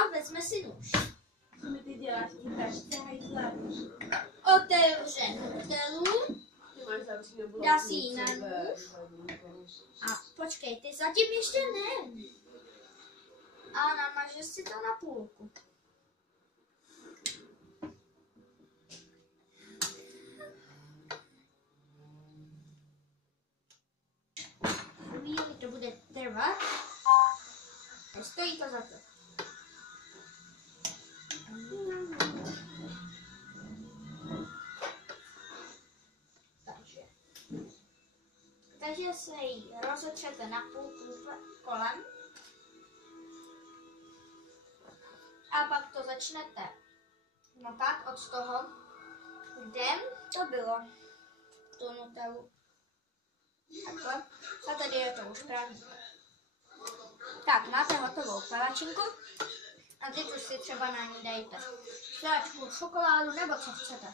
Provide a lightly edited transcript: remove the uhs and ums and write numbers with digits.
a vezme si nůž. Co mi ty děláš, ty tašce hajzla? Otevře nutelu. Ty máš zavřenou blok. Dá si ji na nůž. A počkej, ty zatím ještě ne. A namažeš si to na půlku. Chvíli to bude trvat. Stojí to za to. Takže se ji rozotřete na půl kolem. A pak to začnete motat od toho, kde to bylo, tu nutelu. Takhle. A tady je to už právě. Tak, máte hotovou palačinku a teď už si třeba na ní dejte šlehačku, šokoládu nebo co chcete.